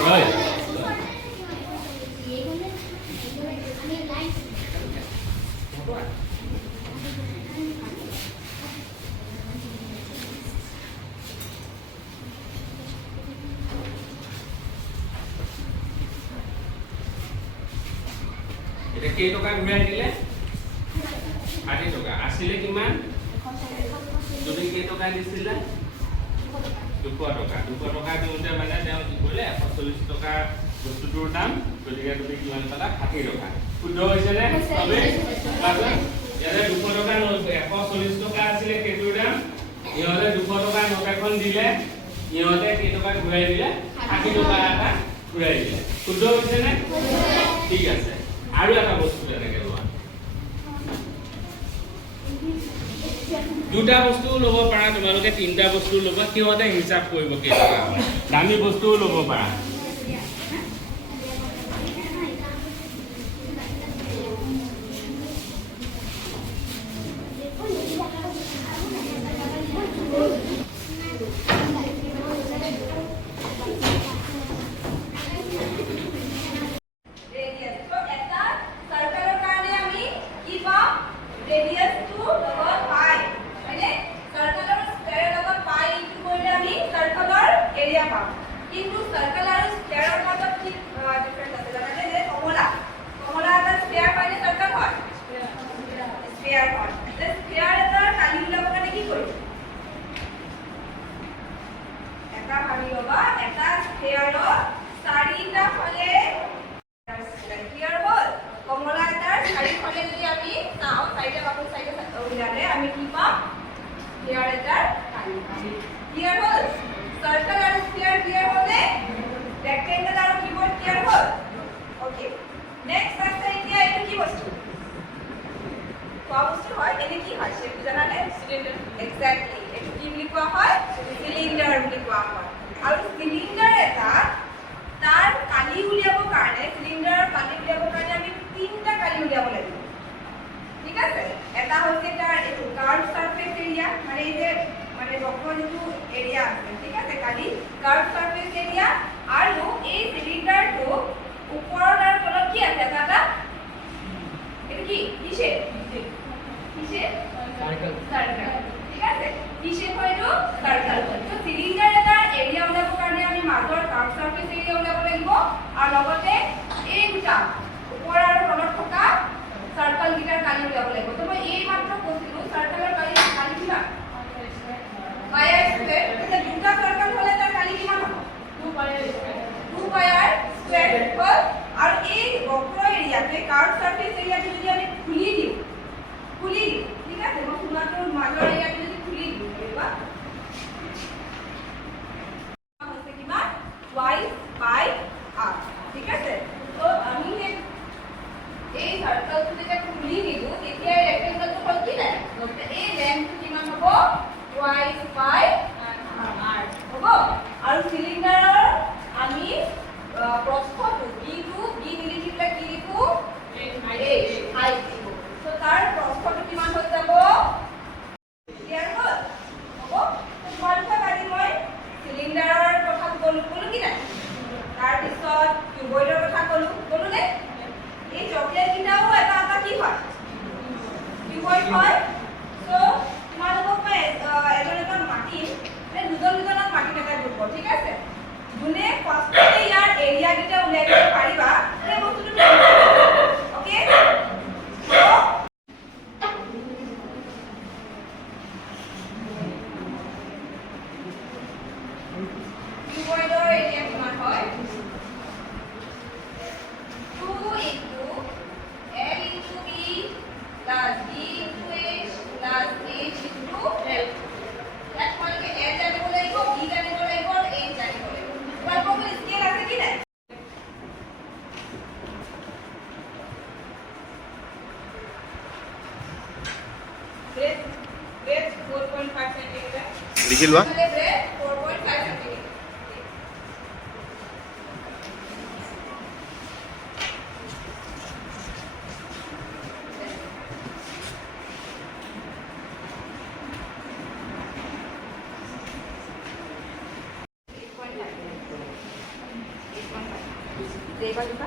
হয় এটা কেই টকা ঘূৰাই দিলে 60 টকা আছিলে কিমান তুমি কেই টকা দিছিলা 200 টকা দিওঁতে মানে তেওঁ কি কৰিলে 140 টকা বস্তুটোৰ দাম গতিকে তুমি কিমান পালা 60 টকা শুদ্ধ হৈছে নে তবে ইয়াতে 200 টকা 140 টকা আছিলে কেইটোৰ দাম ইহঁতে 200 টকা নোট এখন দিলে ইহঁতে কেই টকা ঘূৰাই দিলে 60 টকা এটা ঘূৰাই দিলে শুদ্ধ হৈছে নে ঠিক আছে আৰু এটা বস্তু তেনেকে লোৱা দুটা বস্তু ল'ব পাৰা তোমালোকে তিনটা বস্তু ল'বা কিহতে হিচাপ কৰিব কেই টকা হয় দামী বস্তুও ল'ব পাৰা লিখিলোৱা এইবাৰ কিবা